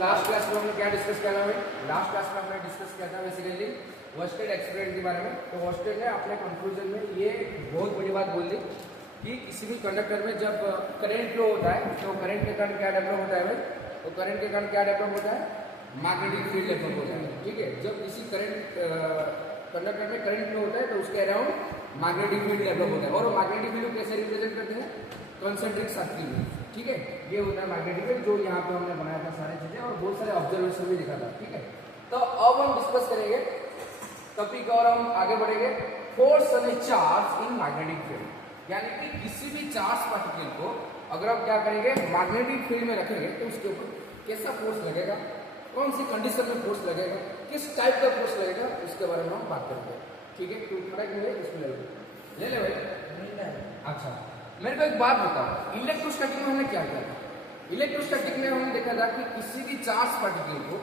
Last class में हमने क्या डिस्कस किया था भाई? लास्ट क्लास में हमने डिस्कस किया था बेसिकली वर्स्टेड एक्सपेरिमेंट के बारे में। तो वर्स्टेड ने अपने कंक्लूजन में ये बहुत बड़ी बात बोल दी कि किसी भी कंडक्टर में जब करंट फ्लो होता है तो करंट के कारण क्या डेवलप होता है भाई? तो करंट के कारण क्या डेवलप होता है? मैग्नेटिक फील्ड डेवलप होता है। ठीक है, जब किसी कंडक्टर में करंट फ्लो होता है तो उसके अराउंड मैग्नेटिक फील्ड डेवलप होता है। और मैग्नेटिक फील्ड कैसे रिप्रेजेंट करते हैं? कंसेंट्रिक सर्किल में। ठीक है, ये होता है मैग्नेटिक फील्ड जो यहाँ पे हमने बनाया था सारी चीजें और बहुत सारे ऑब्जर्वेशन भी दिखा था। ठीक है, तो अब हम डिस्कस करेंगे टॉपिक और हम आगे बढ़ेंगे force and charge in magnetic field. यानी कि किसी भी चार्ज पार्टिकल को अगर आप क्या करेंगे मैग्नेटिक फील्ड में रखेंगे तो उसके ऊपर कैसा फोर्स लगेगा, कौन सी कंडीशन में फोर्स लगेगा, किस टाइप का फोर्स लगेगा, उसके बारे में हम बात करेंगे। ठीक है, तो थोड़ा इसमें ले ले भाई। अच्छा, मेरे को एक बात बताओ, इलेक्ट्रोस्टैटिक में हमने क्या किया था? इलेक्ट्रोस्टैटिक में हमने देखा था कि किसी भी चार्ज पार्टिकल को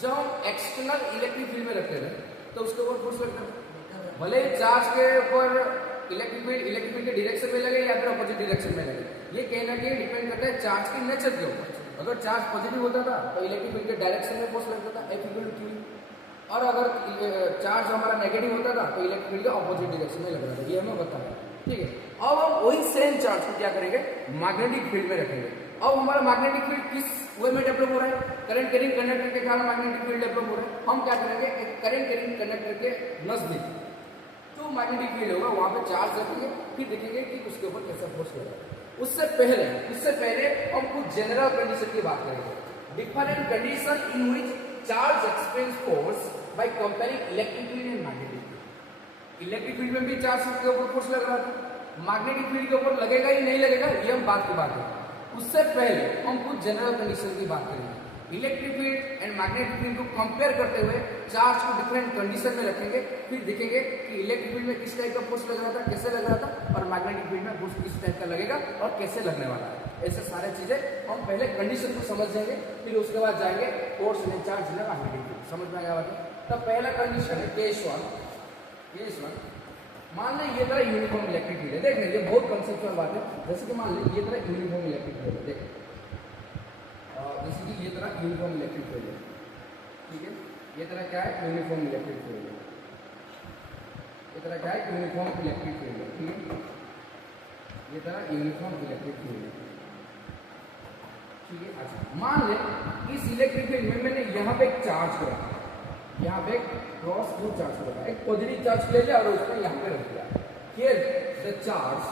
जब हम एक्सटर्नल इलेक्ट्रिक फील्ड में रखते थे तो उसके ऊपर फोर्स लगता है। भले चार्ज के ऊपर इलेक्ट्रिक फील्ड के डायरेक्शन में लगे या फिर अपोजिट डायरेक्शन में लगे, ये कहीं ना कहीं डिपेंड करता है चार्ज के नेचर के ऊपर। अगर चार्ज पॉजिटिव होता था तो इलेक्ट्रिक फील्ड के डायरेक्शन में फोर्स लगता था F=Q, और अगर चार्ज हमारा नेगेटिव होता था तो इलेक्ट्रिक फील्ड के अपोजिट डायरेक्शन में लगता था। ये हमें बताया। ठीक है, अब हम वही सेम चार्ज को क्या करेंगे मैग्नेटिक फील्ड में रखेंगे। अब हमारा मैग्नेटिक फील्ड किस वे में डेवलप हो रहा है? करंट कैरिंग कंडक्टर के कारण मैग्नेटिक फील्ड डेवलप हो रहा है। हम क्या करेंगे एक करंट कैरिंग कंडक्टर के नजदीक जो मैग्नेटिक फील्ड होगा वहां पे चार्ज रखेंगे, फिर देखेंगे कि उसके ऊपर कैसा फोर्स लगेगा। उससे पहले हम कुछ जनरल कंडीशन की बात करेंगे। Different condition in which charge experience force by comparing electric field and magnetic field. Electric field में भी चार्ज के ऊपर फोर्स लग रहा था, मैग्नेटिक फील्ड के ऊपर लगेगा ही नहीं लगेगा, ये हम बात की बात है। उससे पहले हम कुछ जनरल कंडीशन की बात करेंगे। Electric field and magnetic field को कंपेयर करते हुए चार्ज को डिफरेंट कंडीशन में रखेंगे, फिर देखेंगे कि इलेक्ट्रिक फील्ड में किस टाइप का फोर्स लग रहा था, कैसे लग रहा था, और मैग्नेटिक फील्ड में फोर्स किस टाइप का लगेगा और कैसे लगने वाला है। ऐसे सारे चीजें हम पहले कंडीशन को समझ जाएंगे, फिर उसके बाद जाएंगे force and charge in magnetic field. समझ में आया बात? तो पहला कंडीशन है केस वन। मान लें ये तरह यूनिफॉर्म इलेक्ट्रिक फील्ड है। देख लें, ये बहुत कंसेप्चुअल बात है। जैसे कि मान लें ये तरह यूनिफॉर्म इलेक्ट्रिक फील्ड है। देख, जैसे कि ये तरह यूनिफॉर्म इलेक्ट्रिक फील्ड है। ठीक है, ये तरह क्या है यूनिफॉर्म इलेक्ट्रिक फील्ड है। ये तरह क्या है यूनिफॉर्म इलेक्ट्रिक फील्ड है। ठीक है, ये तरह यूनिफॉर्म इलेक्ट्रिक फील्ड है। ठीक है, अच्छा मान लें इस इलेक्ट्रिक फील्ड में मैंने यहाँ पे एक चार्ज को रखा, यहाँ पे क्रॉस टू चार्ज को रखा, एक पॉजिटिव चार्ज ले लिया और उसको यहाँ पे रख दिया। Here the charge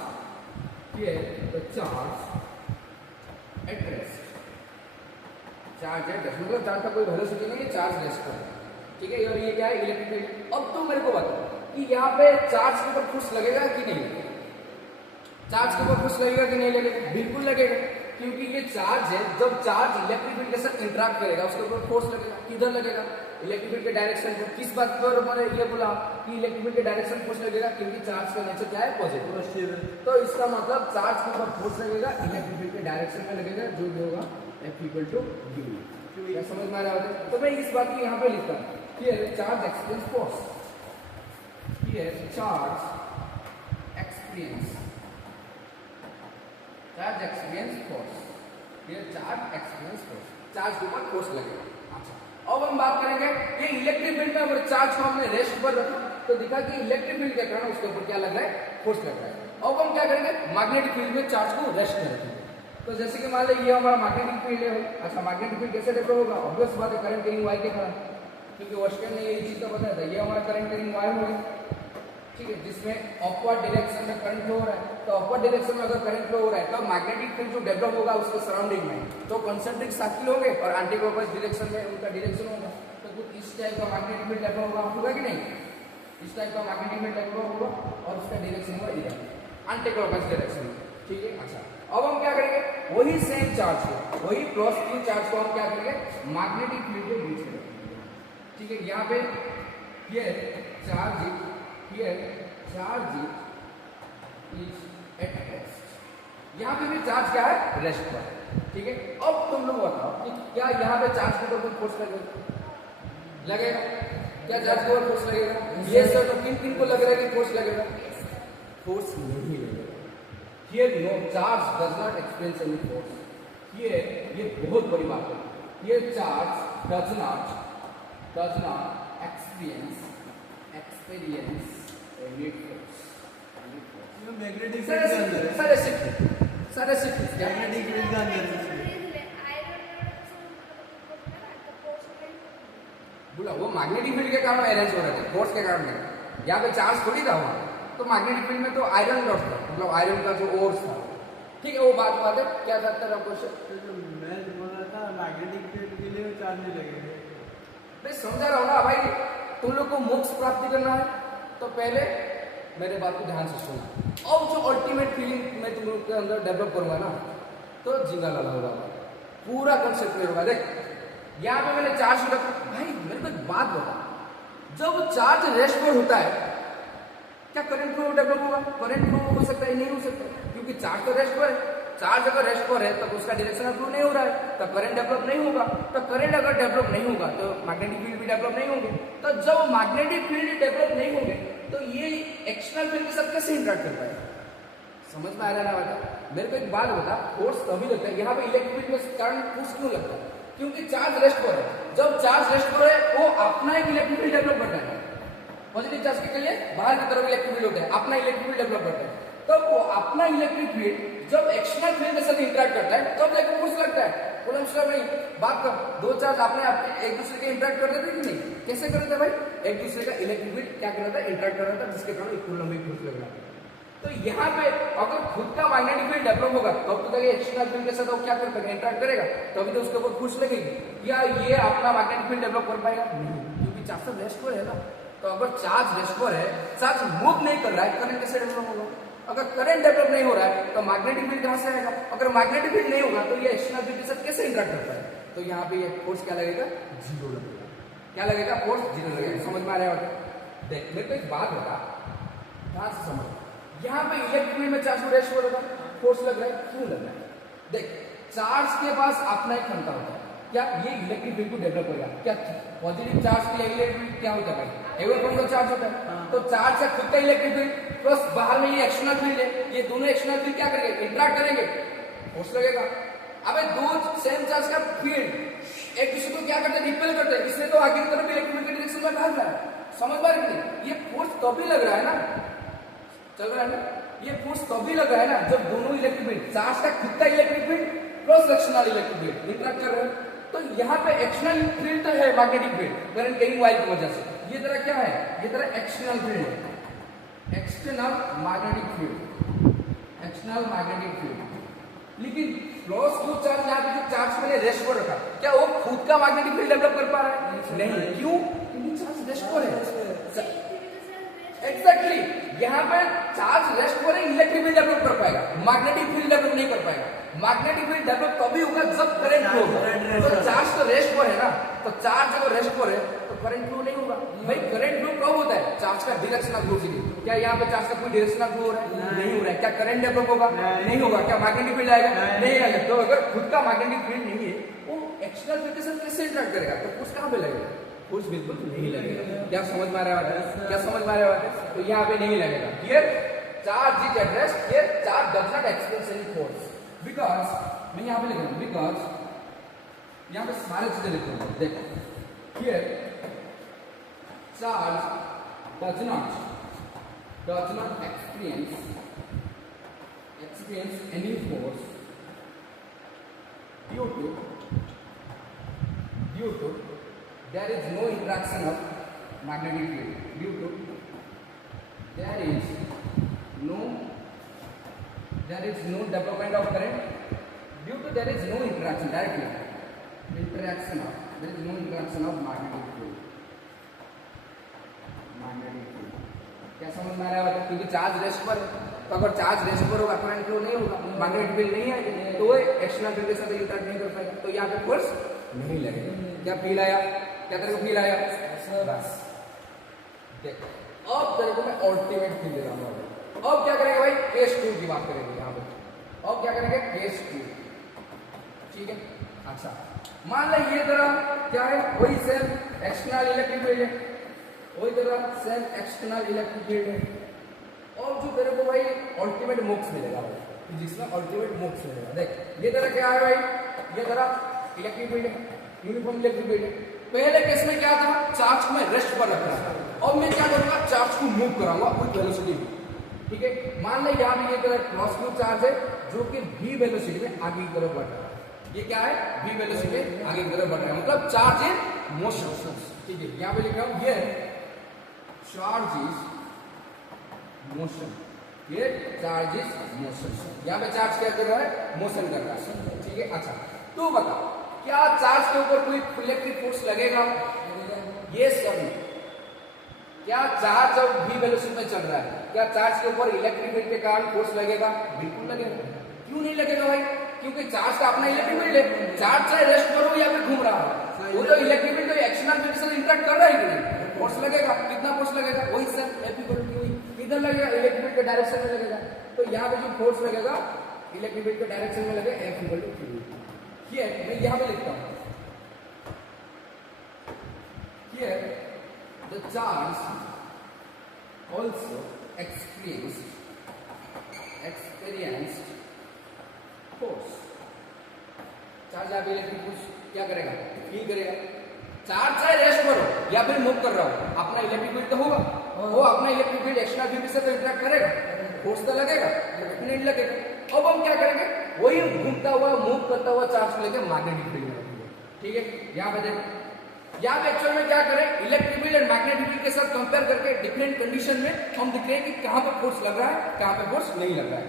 at rest. Charge at rest मतलब चार्ज का कोई वेलोसिटी नहीं है, चार्ज रेस्ट कर रहा है। ठीक है, और ये क्या है इलेक्ट्रिक फील्ड। अब तो मेरे को बताओ कि यहाँ पे चार्ज के ऊपर फोर्स लगेगा कि नहीं लगेगा? चार्ज के ऊपर फोर्स लगेगा कि नहीं लगेगा? बिल्कुल लगेगा, क्योंकि ये चार्ज है। जब चार्ज इलेक्ट्रिक फील्ड के साथ इंटरेक्ट करेगा उसके ऊपर फोर्स लगेगा। किधर लगेगा? इलेक्ट्रिक फील्ड के डायरेक्शन को। किस बात पर मैंने ये बोला कि इलेक्ट्रिक फील्ड के डायरेक्शन फोर्स लगेगा? क्योंकि चार्ज का नेचर क्या है पॉजिटिव। तो इसका मतलब चार्ज के ऊपर फोर्स लगेगा, इलेक्ट्रिक फील्ड के डायरेक्शन में लगेगा, जो भी होगा F=U। क्या समझ में आ रहा है? तो मैं इस बात की यहाँ पे लिखता हूँ, here charge experience force, here charge experience force, here charge experience force. Charge के ऊपर फोर्स लगेगा। अच्छा, अब हम बात करेंगे ये इलेक्ट्रिक फील्ड में अगर चार्ज को हमने रेस्ट पर रखा तो दिखा कि इलेक्ट्रिक फील्ड के कारण उसके ऊपर क्या लग रहा है? फोर्स लग रहा है। अब हम क्या करेंगे मैग्नेटिक फील्ड में चार्ज को रेस्ट में रखेंगे। तो जैसे कि मान लो ये हमारा मैग्नेटिक फील्ड है। अच्छा, मैग्नेटिक फील्ड कैसे डेवलप होगा? ऑब्वियस बात है करंट कैरिंग वायर के कारण, क्योंकि वर्स्टेड ने ये चीज तो बताया था। ये हमारा करंट कैरिंग वायर होगा, ठीक है, जिसमें अपवर्ड डायरेक्शन में करंट फ्लो हो रहा है। तो अपवर्ड डायरेक्शन में अगर करंट फ्लो हो रहा है तो मैग्नेटिक फील्ड जो डेवलप होगा उसके सराउंडिंग में तो कंसेंट्रिक सर्किल होंगे और एंटी क्लॉकवाइज डायरेक्शन में उनका डायरेक्शन होगा। तो कुछ इस टाइप का मैग्नेटिक फील्ड डेवलप होगा कि नहीं? इस टाइप का मैग्नेटिक फील्ड डेवलप होगा और उसका डायरेक्शन होगा इधर एंटी क्लॉकवाइज डायरेक्शन में। ठीक है, अच्छा अब हम क्या करेंगे वही सेम चार्ज को, वही +Q चार्ज को हम क्या करेंगे मैग्नेटिक फील्ड के बीच में रखेंगे। ठीक है, यहाँ पे चार्ज इज एट रेस्ट। यहाँ पे भी चार्ज क्या है? रेस्ट पर। ठीक है, अब तुम लोग बताओ कि क्या यहाँ पे चार्ज के ऊपर फोर्स लगेगा? क्या चार्ज के ऊपर फोर्स लगेगा? ये सर, तो किन को लग रहा है कि फोर्स लगेगा? फोर्स नहीं लगेगा। Here no charge does not experience any force. Here ये बहुत बड़ी बात है। ये charge does not experience any force. Magnetic field के अंदर है। सारे शिफ्ट क्या मैग्नेटिक फील्ड के अंदर है। बोला वो मैग्नेटिक फील्ड के कारण अरेंज हो रहे थे, फोर्स के कारण नहीं। यहाँ पे चार्ज थोड़ी था वहाँ, तो मैग्नेटिक फील्ड में तो आयरन डॉट था, मतलब आयरन का जो ओर्स था। ठीक है, वो बात है। क्या करता था क्वेश्चन? मैं बोल रहा था मैग्नेटिक फील्ड के लिए चार्ज नहीं लगेगा। मैं समझा रहा हूँ ना भाई, तुम लोग को मोक्ष प्राप्ति करना है तो पहले मेरे बात को ध्यान से सुनो। और जो अल्टीमेट फीलिंग मैं तुम लोग के अंदर डेवलप करूंगा ना, तो जिंगा लाला होगा, पूरा कंसेप्ट क्लियर होगा। देख यहाँ पे मैंने चार्ज रखा भाई, मेरे को एक बात बता, जब चार्ज रेस्ट पर होता है क्या करंट फ्लो डेवलप होगा? करंट फ्लो हो सकता है? नहीं हो सकता, क्योंकि चार्ज तो रेस्ट पर है। चार्ज अगर रेस्ट पर है तो उसका डायरेक्शनल फ्लो नहीं हो रहा है, तो करंट डेवलप नहीं होगा। तो करंट अगर डेवलप नहीं होगा तो मैग्नेटिक फील्ड भी डेवलप नहीं होंगे। तो जब मैग्नेटिक फील्ड डेवलप नहीं होंगे तो ये एक्सटर्नल फील्ड के साथ कैसे इंटरेक्ट कर पाएगा? समझ में आ रहा है ना बेटा? मेरे को एक बात बता, फोर्स तभी लगता है यहाँ पे इलेक्ट्रिक फील्ड में कारण फोर्स क्यों लगता है? क्योंकि चार्ज रेस्ट पर है। जब चार्ज रेस्ट पर है वो अपना एक इलेक्ट्रिक फील्ड डेवलप करता है। पॉजिटिव चार्ज के लिए बाहर की तरफ इलेक्ट्रिक फील्ड होता है, अपना इलेक्ट्रिक फील्ड डेवलप करता है। तब वो अपना इलेक्ट्रिक फील्ड जब एक्सटर्नल फील्ड के साथ इंटरेक्ट करता है तब जाकर फोर्स लगता है। कूलम्ब लॉ में बात कर, दो चार्ज अपने एक दूसरे के इंटरेक्ट करते थे कि नहीं? कैसे करते थे भाई? एक दूसरे का इलेक्ट्रिक फील्ड क्या कर रहा था? इंटरेक्ट कर रहा था, जिसके कारण कूलम्ब में फोर्स लग रहा था। तो यहाँ पे अगर खुद का मैग्नेटिक फील्ड डेवलप होगा तब तो एक्सटर्नल फील्ड के साथ वो क्या कर पाएगा? इंटरेक्ट करेगा, तभी तो उसके ऊपर फोर्स लगेगी। या ये अपना मैग्नेटिक फील्ड डेवलप कर पाएगा? नहीं, क्योंकि चार्ज रेस्ट पर है ना। तो अगर चार्ज रेस्ट पर है, चार्ज मूव नहीं कर रहा है, करंट कैसे डेवलप होगा? अगर करंट डेवलप नहीं हो रहा है तो मैग्नेटिक फील्ड कहां से आएगा? अगर मैग्नेटिक फील्ड नहीं होगा तो ये एक्सटर्नल फील्ड के साथ कैसे इंटरेक्ट करता है? तो यहाँ पे ये फोर्स क्या लगेगा? जीरो लगेगा। क्या लगेगा? फोर्स जीरो लगेगा। समझ में आ रहा है? देख मेरे को एक बात बता, ध्यान से समझ। यहाँ पे इलेक्ट्रिक फील्ड में चार्ज रेस्ट हो रहा है, फोर्स लग रहा है, क्यों लग रहा है? देख चार्ज के पास अपना एक क्षमता होता है, क्या ये इलेक्ट्रिक फील्ड को डेवलप करेगा? क्या पॉजिटिव चार्ज के लिए इलेक्ट्रिक फील्ड क्या होता है भाई? इलेक्ट्रॉन का चार्ज होता है। तो चार्ज का खुद का इलेक्ट्रिक फील्ड प्लस बाहर में ये एक्सटर्नल फील्ड है, ये दोनों एक्सटर्नल फील्ड क्या करेंगे? इंटरेक्ट करेंगे, फोर्स लगेगा। अबे दो सेम चार्ज का फील्ड एक दूसरे को क्या करते हैं? रिपेल करते हैं, इसलिए तो आगे की तरफ इलेक्ट्रिक फील्ड के डायरेक्शन में भाग रहा है। समझ पा रहे? ये फोर्स तभी लग रहा है ना, चल रहा है ना? ये फोर्स तभी लग रहा है ना जब दोनों इलेक्ट्रिक फील्ड, चार्ज का खुद का electric field plus external electric field interact कर रहे हैं। तो यहाँ पे एक्सटर्नल फील्ड तो है magnetic field, current carrying wire की वजह से। ये तरह क्या है? ये तरह एक्सटर्नल फील्ड है, external magnetic field, external magnetic field. लेकिन प्लस जो चार्ज यहाँ पे जो चार्ज मैंने रेस्ट पर रखा, क्या वो खुद का मैग्नेटिक फील्ड डेवलप कर पा रहा है? नहीं। क्यों? क्योंकि चार्ज रेस्ट पर है। एग्जैक्टली यहाँ पे चार्ज रेस्ट पर है, इलेक्ट्रिक फील्ड डेवलप कर पाएगा, मैग्नेटिक फील्ड डेवलप नहीं कर पाएगा। मैग्नेटिक फील्ड डेवलप तभी होगा जब करंट फ्लो होगा। तो चार्ज तो रेस्ट पर है ना, तो चार्ज अगर रेस्ट पर है तो करंट फ्लो नहीं होगा। भाई करंट फ्लो कब होता है? चार्ज का डायरेक्शनल फ्लो से। क्या यहाँ पे चार्ज का कोई डायरेक्शनल फ्लो हो रहा है? नहीं हो रहा है। क्या करंट डेवलप होगा? नहीं होगा। क्या मैग्नेटिक फील्ड आएगा? नहीं आएगा। तो अगर खुद का मैग्नेटिक फील्ड नहीं है, वो एक्सटर्नल फील्ड के साथ कैसे इंटरेक्ट करेगा? तो फोर्स कहाँ पे लगेगा? फोर्स बिल्कुल नहीं लगेगा। क्या समझ में आ रहा है? क्या समझ में आ रहा है? तो यहाँ पे नहीं लगेगा। Here charge is at rest, here charge does not experience any force, because मैं यहाँ पे लिख रहा हूँ, बिकॉज यहाँ पे सारी चीजें लिख रहा हूँ। देखो here charge does not experience any force due to there is no interaction of magnetic field, due to there is no development of current, due to there is no interaction directly there is no interaction of magnetic field. क्या समझ में आ रहा है? क्योंकि charge rest पर है, तो अगर चार्ज रेस्ट पर होगा करंट फ्लो नहीं होगा, मैग्नेटिक फील्ड नहीं आएगी, तो वो एक्सटर्नल फील्ड के साथ इंटरेक्ट नहीं कर पाएगा, तो यहाँ पे फोर्स नहीं लगेगा। क्या फील आया? क्या तेरे को फील आया? बस देखो अब तेरे को मैं अल्टीमेट फील दे रहा हूँ। अब क्या करेंगे भाई? केस 2 की बात करेंगे यहाँ पे। अब क्या करेंगे? केस 2, ठीक है। अच्छा मान लो ये तरह क्या है? वही सेम एक्सटर्नल इलेक्ट्रिक फील्ड है, वही तरह सेम एक्सटर्नल इलेक्ट्रिक फील्ड है। और जो तेरे को भाई अल्टीमेट मोक्ष मिलेगा भाई, फिजिक्स में अल्टीमेट मोक्ष मिलेगा। देख ये तरह क्या है भाई? ये तरह इलेक्ट्रिक फील्ड है, यूनिफॉर्म इलेक्ट्रिक फील्ड है। पहले केस में क्या था, चार्ज को मैं रेस्ट पर रख रहा था, अब मैं क्या करूंगा, चार्ज को मूव कराऊंगा विद वेलोसिटी। ठीक है, मान लें यहाँ पे ये तरह क्रॉस फ्लो चार्ज है जो कि v वेलोसिटी में आगे की तरफ बढ़ रहा है। ये क्या है, v वेलोसिटी में आगे की तरफ बढ़ रहा है, मतलब चार्ज इन मोशन। ठीक है, यहाँ पे लिख रहा हूं ये चार्ज इज मोशन, ये चार्ज इज मोशन। यहाँ पे चार्ज क्या कर रहा है, मोशन कर रहा है। ठीक है, अच्छा तो बताओ क्या चार्ज के ऊपर कोई इलेक्ट्रिक फोर्स लगेगा? ये सब क्या चार्ज अब v वेलोसिटी में चल रहा है, क्या चार्ज के ऊपर इलेक्ट्रिक फील्ड के कारण फोर्स लगेगा? बिल्कुल लगेगा। क्यों नहीं लगेगा भाई? क्योंकि चार्ज का अपना इलेक्ट्रिक फील्ड है, चार्ज चाहे रेस्ट पर हो या फिर घूम रहा हो, वो जो इलेक्ट्रिक फील्ड एक्सटर्नल फील्ड से इंटरेक्ट कर रहा है कि नहीं, फोर्स लगेगा। कितना फोर्स लगेगा? वही सर F = q। किधर लगेगा? इलेक्ट्रिक फील्ड के डायरेक्शन में लगेगा। तो यहाँ पे जो फोर्स लगेगा इलेक्ट्रिक फील्ड के डायरेक्शन में लगेगा, F = q। ये मैं यहाँ पे लिखता हूँ, here the charge also experienced force। Charge यहाँ पे इलेक्ट्रिक फोर्स क्या करेगा, फील करेगा। चार्ज चाहे रेस्ट पर हो या फिर मूव कर रहा हो, अपना इलेक्ट्रिक फील्ड तो होगा, वो अपना इलेक्ट्रिक फील्ड एक्सटर्नल फील्ड से तो इंटरेक्ट करेगा, फोर्स तो लगेगा, नहीं लगेगा। अब हम क्या करेंगे, वही घूमता हुआ मूव करता हुआ चार्ज को लेकर मैग्नेटिक फील्ड में रखेंगे। ठीक है, यहाँ पे देखो, यहाँ पे एक्चुअल में क्या करें, electric field and magnetic field के साथ कंपेयर करके डिफरेंट कंडीशन में हम दिख रहे हैं कि कहाँ पे फोर्स लग रहा है, कहाँ पे फोर्स नहीं लग रहा है।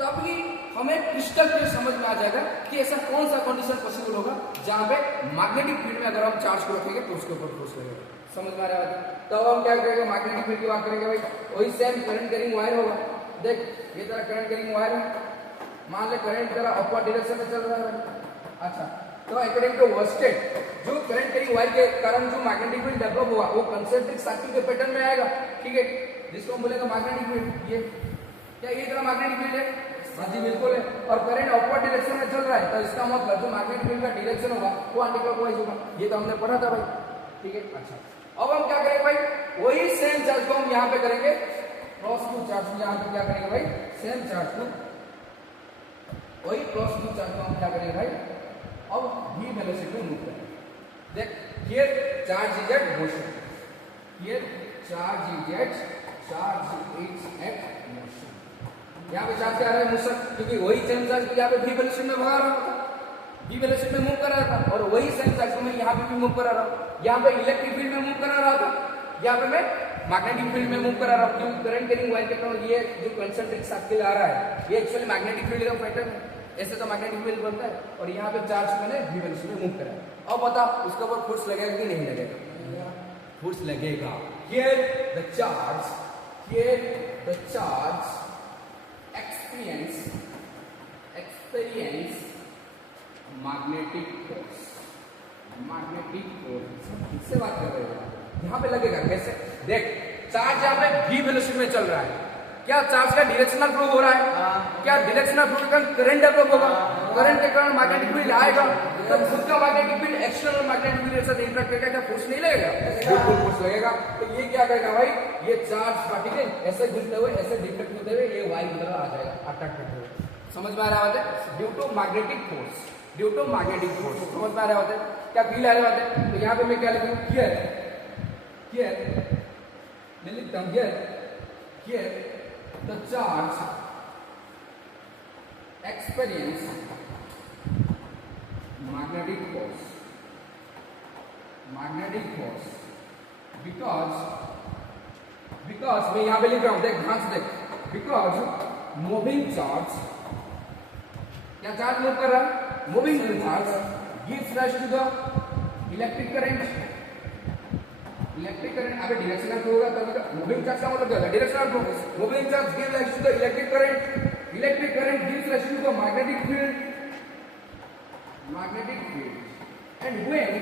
तभी हमें क्रिस्टल क्लियर समझ में आ जाएगा कि ऐसा कौन सा कंडीशन पॉसिबल होगा जहाँ पे मैग्नेटिक फील्ड में अगर हम चार्ज को रखेंगे तो उसके ऊपर फोर्स लगेगा। समझ में आ रहा है? तो हम क्या करेंगे, मैग्नेटिक फील्ड की बात करेंगे भाई, वही सेम करंट कैरिंग वायर होगा। देख ये तरह करंट कैरिंग वायर है, मान ले करंट तरह अपवर्ड डायरेक्शन में चल रहा है। अच्छा, तो अकॉर्डिंग टू वर्स्टेड जो करंट कैरिंग वायर के कारण जो मैग्नेटिक फील्ड डेवलप हुआ वो कंसेंट्रिक सर्किल के पैटर्न में आएगा। ठीक है, जिसको हम बोलेंगे मैग्नेटिक फील्ड। ये क्या ये तरह मैग्नेटिक फील्ड है? हाँ जी बिल्कुल है। और करंट अपवर्ड डायरेक्शन में चल रहा है, तो इसका मतलब जो मैग्नेटिक फील्ड का डायरेक्शन होगा वो एंटी क्लॉकवाइज होगा। ये तो हमने पढ़ा था भाई। ठीक है, अच्छा अब हम क्या करेंगे भाई, वही सेम चार्ज को हम यहाँ पे करेंगे क्रॉस टू चार्ज। यहाँ पे क्या करेंगे भाई, सेम चार्ज को, वही क्रॉस टू चार्ज को हम क्या करेंगे भाई, अब v वेलोसिटी में मूव करेंगे। देख here charge is at motion, here charge is at motion. यहाँ पे चार्ज क्या है, मोशन, क्योंकि वही सेम चार्ज यहाँ पे v वेलोसिटी में भगा रहा था, v वेलोसिटी में मूव कर रहा था, और वही सेम चार्ज को मैं यहाँ पे भी मूव करा रहा हूँ। यहाँ पे इलेक्ट्रिक फील्ड में मूव करा रहा था, यहाँ पे मैं मैग्नेटिक फील्ड में मूव करा रहा हूँ। क्योंकि करंट कैरिंग वायर के तरफ ये जो कंसेंट्रिक सर्किल आ रहा है ये एक्चुअली मैग्नेटिक फील्ड का पैटर्न है, ऐसे तो मैग्नेटिक फील्ड बनता है। और यहाँ पे चार्ज मैंने v वेलोसिटी में मूव करा। अब बता उसके ऊपर फोर्स लगेगा कि नहीं लगेगा? फोर्स लगेगा। Here the charge experience magnetic force। इससे बात कर रहे हैं, यहाँ पे लगेगा कैसे? देख चार्ज यहाँ पे v वेलोसिटी में चल रहा है, क्या चार्ज का डायरेक्शनल फ्लो हो रहा है? क्या डायरेक्शनल फ्लो के कारण करंट डेवलप होगा, करंट के कारण मैग्नेटिक फील्ड आएगा, तो खुद का magnetic field external magnetic field के साथ इंटरेक्ट करेगा, क्या फोर्स नहीं लगेगा? बिल्कुल फोर्स लगेगा। तो ये क्या करेगा भाई, ये चार्ज पार्टिकल ऐसे घूमते हुए ऐसे डिफ्लेक्ट होते हुए ये वायर की तरफ आ जाएगा, अट्रैक्ट करते हुए। समझ में आ रहा है? Due to magnetic force, due to magnetic force. समझ में आ रहा है? क्या फील आ रहा है? तो यहाँ पे मैं क्या लिखूँ, हियर मैं लिखता हूँ here the charge experience magnetic force because मैं यहाँ पे लिख रहा हूँ, देख ध्यान से देख, because moving charge, क्या चार्ज मूव कर रहा है, moving charge gives rise to the electric current। Electric current अगर डायरेक्शनल फ्लो होगा तभी तो मूविंग चार्ज का मतलब क्या है, directional flow. Moving charge gives rise to the electric current gives rise to the magnetic field and when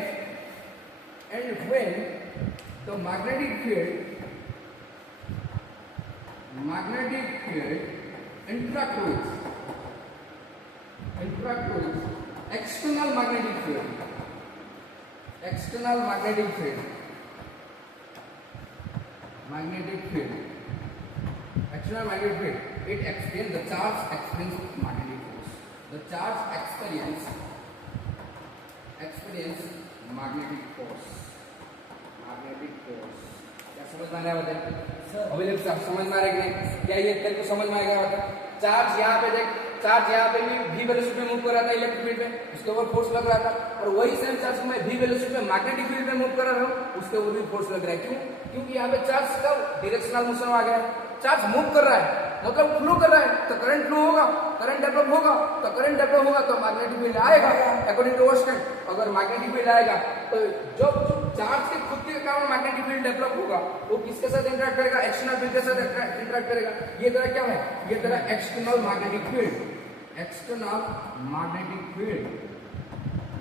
the magnetic field interact with external magnetic field, it experience the charge experience magnetic force. The charge experience magnetic force, magnetic force. क्या समझ में आ रहा है बताइए? अभी समझ में आ रहा है कि नहीं? क्या ये तेरे को समझ में आएगा बता? चार्ज यहाँ पे देख, चार्ज यहाँ पे भी v वेलोसिटी में मूव कर रहा था इलेक्ट्रिक फील्ड में, उसके ऊपर फोर्स लग रहा था, और वही सेम चार्ज को मैं v वेलोसिटी में मैग्नेटिक फील्ड में मूव कर रहा हूँ, उसके ऊपर भी फोर्स लग रहा है। क्यों? क्योंकि यहाँ पे चार्ज का डायरेक्शनल मोशन आ गया है, चार्ज मूव कर रहा है मतलब फ्लो कर रहा है, तो करंट फ्लो होगा, करंट डेवलप होगा, तो करंट डेवलप होगा तो मैग्नेटिक फील्ड आएगा अकॉर्डिंग टू स्टेट। अगर मैग्नेटिक फील्ड आएगा तो जो चार्ज के खुद के कारण मैग्नेटिक फील्ड डेवलप होगा वो किसके साथ इंटरेक्ट करेगा? एक्सटर्नल फील्ड के साथ इंटरेक्ट करेगा। ये तेरा क्या है? ये तेरा external magnetic field, external magnetic field,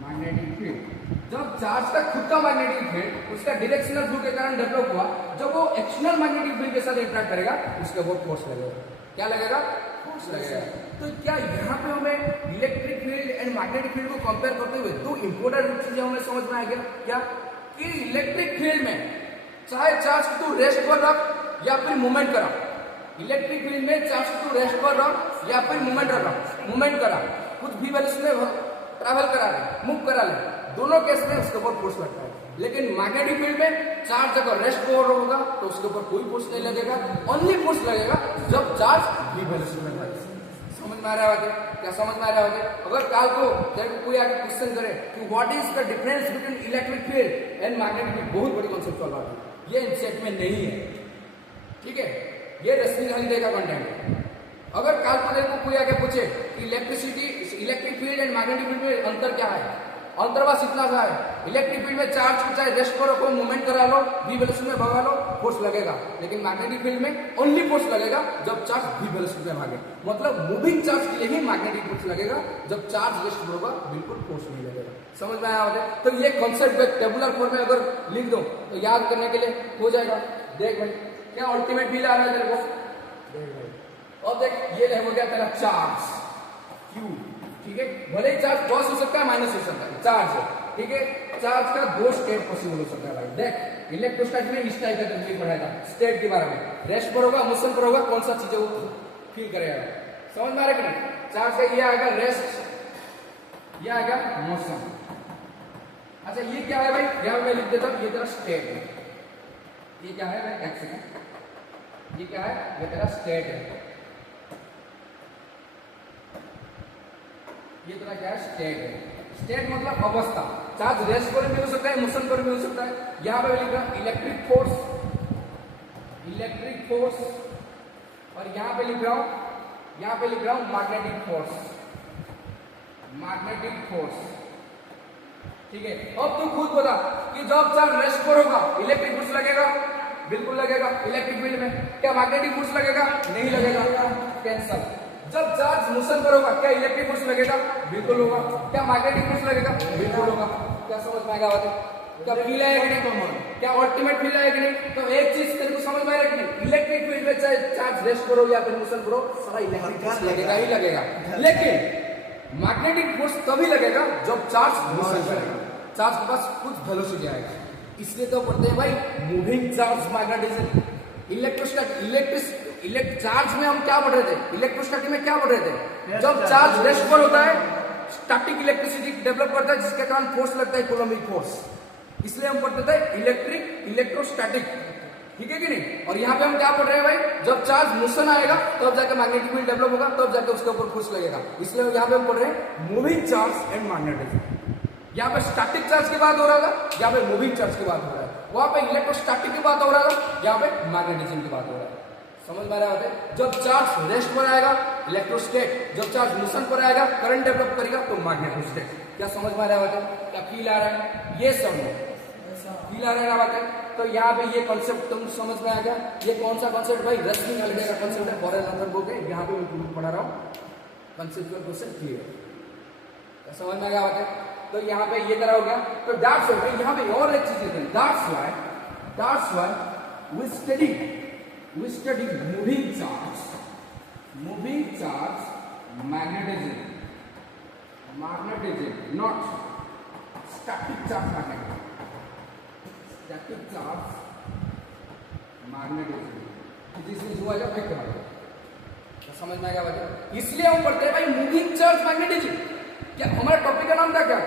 magnetic field. जब चार्ज का खुद का मैग्नेटिक फील्ड उसका डायरेक्शनल फ्लो के कारण डेवलप हुआ, जब वो एक्सटर्नल मैग्नेटिक फील्ड के साथ इंटरेक्ट करेगा उसके ऊपर फोर्स लगेगा। क्या लगेगा? फोर्स लगेगा। तो क्या यहाँ पे हमें electric field and magnetic field को कंपेयर करते हुए दो इंपॉर्टेंट चीजें हमें समझ में आ गया? क्या कि इलेक्ट्रिक फील्ड में चाहे चार्ज को तू रेस्ट पर रख या फिर मूवमेंट करा, इलेक्ट्रिक फील्ड में चार्ज को तू रेस्ट पर रख या फिर मूवमेंट रखा, मूवमेंट करा, कुछ भी वेलोसिटी में ट्रैवल करा ले, मूव करा ले, दोनों केस में उसके ऊपर फोर्स लगता है। लेकिन मैग्नेटिक फील्ड में चार्ज अगर रेस्ट पर होगा तो उसके ऊपर कोई फोर्स नहीं लगेगा, ओनली फोर्स लगेगा जब चार्ज v वेलोसिटी में रहेगा। समझ में आ रहा है? क्या समझ में आ रहा है? अगर काल को तेरे को कोई आके क्वेश्चन करे कि what is the difference between electric field and magnetic field, बहुत बड़ी कॉन्सेप्चुअल बात है, ये इन सेट में नहीं है, ठीक है? ये रश्मि हल्दे का कंटेंट है। अगर काल को तेरे को कोई आके पूछे कि electric field and magnetic field में अंतर क्या है, अंतर बस इतना सा है, इलेक्ट्रिक फील्ड में चार्ज को चाहे रेस्ट पर रखो, मूवमेंट करा लो, v वेलोसिटी में भगा लो, फोर्स लगेगा। लेकिन मैग्नेटिक फील्ड में ओनली फोर्स लगेगा जब चार्ज v वेलोसिटी में भागे, मतलब मूविंग चार्ज के लिए ही मैग्नेटिक फोर्स लगेगा, जब चार्ज रेस्ट पर होगा बिल्कुल फोर्स नहीं लगेगा। समझ में आया होगा? तो ये कॉन्सेप्ट टेबुलर फॉर्म में अगर लिख दो तो याद करने के लिए हो जाएगा। देख भाई क्या अल्टीमेट फील आ रहा है तेरे को? देख भाई, और देख ये हो गया तेरा चार्ज Q, ठीक है? भले ही चार्ज प्लस हो सकता है माइनस हो सकता है, चार्ज है, ठीक है? चार्ज का दो स्टेट पॉसिबल हो सकता है भाई। देख इलेक्ट्रोस्टैटिक में इस टाइप का तकलीफ पढ़ाया था स्टेट के बारे में, रेस्ट पर होगा, मोशन पर होगा, कौन सा चीज है वो फील करेगा। समझ में आ रहा है कि नहीं? चार्ज का ये आएगा रेस्ट, ये आएगा मोशन। अच्छा ये क्या है भाई? यहाँ मैं लिख देता हूँ, ये तेरा स्टेट है। ये क्या है भाई? एक सेकंड, ये क्या है? ये तेरा स्टेट है। ये तेरा क्या है? स्टेट है। स्टेट मतलब अवस्था। चार्ज रेस्ट पर भी हो सकता है, मोशन पर भी हो सकता है। यहां पर लिखा इलेक्ट्रिक फोर्स, इलेक्ट्रिक फोर्स, और यहां पे लिख रहा हूं मैग्नेटिक फोर्स, मैग्नेटिक फोर्स, ठीक है? अब तू खुद बता कि जब चार्ज रेस्ट पर होगा इलेक्ट्रिक फोर्स लगेगा? बिल्कुल लगेगा। इलेक्ट्रिक फील्ड में क्या मैग्नेटिक फोर्स लगेगा? नहीं लगेगा, कैंसल। जब चार्ज मोशन पर होगा क्या इलेक्ट्रिक फोर्स लगेगा? बिल्कुल होगा। क्या मैग्नेटिक फोर्स लगेगा? बिल्कुल होगा। क्या समझ में आएगा? क्या फील है कि नहीं? क्या अल्टीमेट फील है कि नहीं? तो एक चीज तेरे को समझ में आएगा कि नहीं? इलेक्ट्रिक फील्ड में चाहे चार्ज रेस्ट पर हो या फिर मोशन पर हो, सारा इलेक्ट्रिक फोर्स लगेगा ही लगेगा। लेकिन मैग्नेटिक फोर्स तभी लगेगा जब चार्ज मोशन करेगा, चार्ज के पास कुछ वेलोसिटी आएगा। इसलिए तो पढ़ते हैं भाई मूविंग चार्ज मैग्नेटिज्म। चार्ज में हम क्या पढ़ रहे थे? इलेक्ट्रोस्टैटिक में क्या पढ़ रहे थे? जब चार्ज रेस्ट पर होता है स्टैटिक इलेक्ट्रिसिटी डेवलप करता है जिसके कारण फोर्स लगता है, कूलम्बिक फोर्स। इसलिए हम पढ़ते थे इलेक्ट्रोस्टैटिक, ठीक है कि नहीं? और यहाँ पे हम क्या पढ़ रहे हैं भाई? जब चार्ज मोशन आएगा तब जाकर मैग्नेटिक फील्ड डेवलप होगा, तब जाकर उसके ऊपर फोर्स लगेगा। इसलिए यहाँ पे हम पढ़ रहे हैं मूविंग चार्ज एंड मैग्नेटिज्म। यहाँ पे स्टैटिक चार्ज की बात हो रहा था, यहाँ पे मूविंग चार्ज की बात हो रहा है। वहां पे इलेक्ट्रोस्टैटिक की बात हो रहा था, यहाँ पे मैग्नेटिज्म की बात हो रहा है। समझ में आ रहा है? जब चार्ज रेस्ट पर आएगा इलेक्ट्रोस्टेट, जब चार्ज मोशन पर आएगा करंट डेवलप करेगा तो मैग्नेटोस्टेट। क्या समझ में आ रहा है? क्या फील आ रहा है? ये समझो, फील आ रहा है ना बात है? तो यहाँ पे ये कॉन्सेप्ट तुम समझ में आ गया। ये कौन सा कॉन्सेप्ट भाई? रश्मि हल्दे का कॉन्सेप्ट है, फॉरेन नंबर बुक है, यहाँ पे मैं पढ़ा रहा हूँ। कॉन्सेप्चुअल क्वेश्चन क्लियर, समझ में आ गया बात है? तो यहाँ पे ये तरह हो गया। तो दैट्स व्हाई यहाँ पे और एक चीज है, that's why we study moving charge, magnetism, not static charge magnetism, static charge magnetism जिसमें जो आएगा फेंक मारेगा। तो समझ में आ गया बात? इसलिए हम पढ़ते हैं भाई मूविंग चार्ज मैग्नेटिज्म। क्या हमारे टॉपिक का नाम क्या था?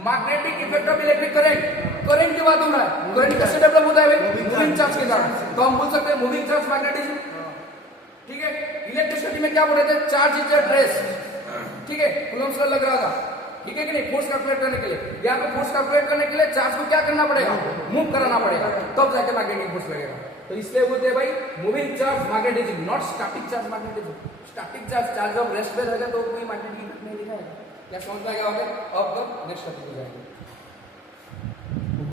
Magnetic effect of electric current की बात हो रहा है। करंट कैसे डेवलप होता है भाई? मूविंग चार्ज के कारण। तो हम बोल सकते हैं मूविंग चार्ज मैग्नेटिज्म। ठीक है, इलेक्ट्रिसिटी में क्या बोल रहे थे? Charge is at rest. ठीक है, कूलम्ब्स लॉ लग रहा था, ठीक है कि नहीं, फोर्स कैलकुलेट करने के लिए। यहाँ पे फोर्स कैलकुलेट करने के लिए चार्ज को क्या करना पड़ेगा? मूव कराना पड़ेगा, तब जाके मैग्नेटिक फोर्स लगेगा। तो इसलिए बोलते हैं भाई moving charge magnetism, not static charge magnetism. Static charge of rest पे रहेगा तो कोई मैग्नेटिक इफेक्ट नहीं दिखाएगा। क्या समझ में आ गया? अब नेक्स्ट टॉपिक पे जाएंगे।